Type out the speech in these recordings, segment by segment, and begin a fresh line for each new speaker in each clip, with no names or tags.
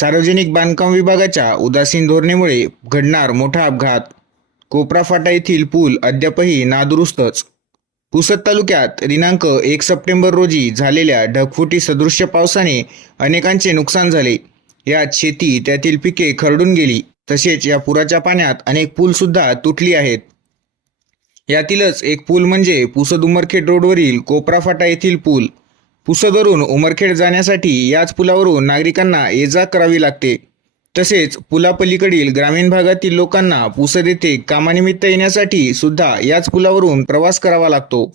सार्वजनिक बांधकाम विभागाच्या उदासीन धोरणेमुळे घडणार मोठा अपघात. कोपरा फाटा येथील पूल अद्यापही नादुरुस्तच. पुसद तालुक्यात दिनांक एक सप्टेंबर रोजी झालेल्या ढगफुटी सदृश्य पावसाने अनेकांचे नुकसान झाले. यात शेती त्यातील पिके खरडून गेली तसेच या पुराच्या पाण्यात अनेक पूल सुद्धा तुटली आहेत. यातीलच एक पूल म्हणजे पुसद उमरखेड रोडवरील कोपरा फाटा येथील पूल. पुसदरून उमरखेड जाण्यासाठी याच पुलावरून नागरिकांना ये जा करावी लागते. तसेच पुलापलीकडील ग्रामीण भागातील लोकांना पुसद येथे कामानिमित्त येण्यासाठी सुद्धा याच पुलावरून प्रवास करावा लागतो.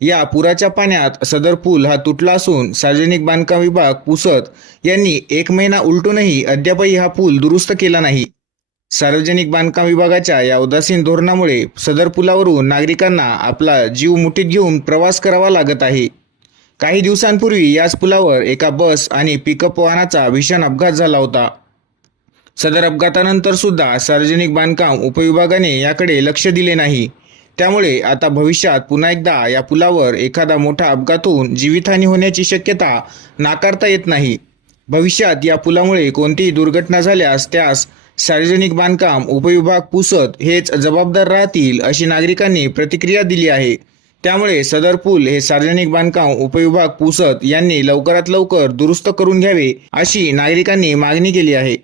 या पुराच्या पाण्यात सदर पूल हा तुटला असून सार्वजनिक बांधकाम विभाग पुसद यांनी एक महिना उलटूनही अद्यापही हा पूल दुरुस्त केला नाही. सार्वजनिक बांधकाम विभागाच्या या उदासीन धोरणामुळे सदर पुलावरून नागरिकांना आपला जीव मुठीत घेऊन प्रवास करावा लागत आहे. काही दिवसांपूर्वी याच पुलावर एका बस आणि पिकअप वाहनाचा भीषण अपघात झाला होता. सदर अपघातानंतर सुद्धा सार्वजनिक बांधकाम उपविभागाने याकडे लक्ष दिले नाही. त्यामुळे आता भविष्यात पुन्हा एकदा या पुलावर एखादा मोठा अपघात होऊन जीवितहानी होण्याची शक्यता नाकारता येत नाही. भविष्यात या पुलामुळे कोणतीही दुर्घटना झाल्यास त्यास सार्वजनिक बांधकाम उपविभाग पुसत हेच जबाबदार राहतील अशी नागरिकांनी प्रतिक्रिया दिली आहे. त्यामुळे सदर पूल हे सार्वजनिक बांधकाम उपविभाग पुसत यांनी लवकरात लवकर दुरुस्त करून घ्यावे अशी नागरिकांनी मागणी केली आहे.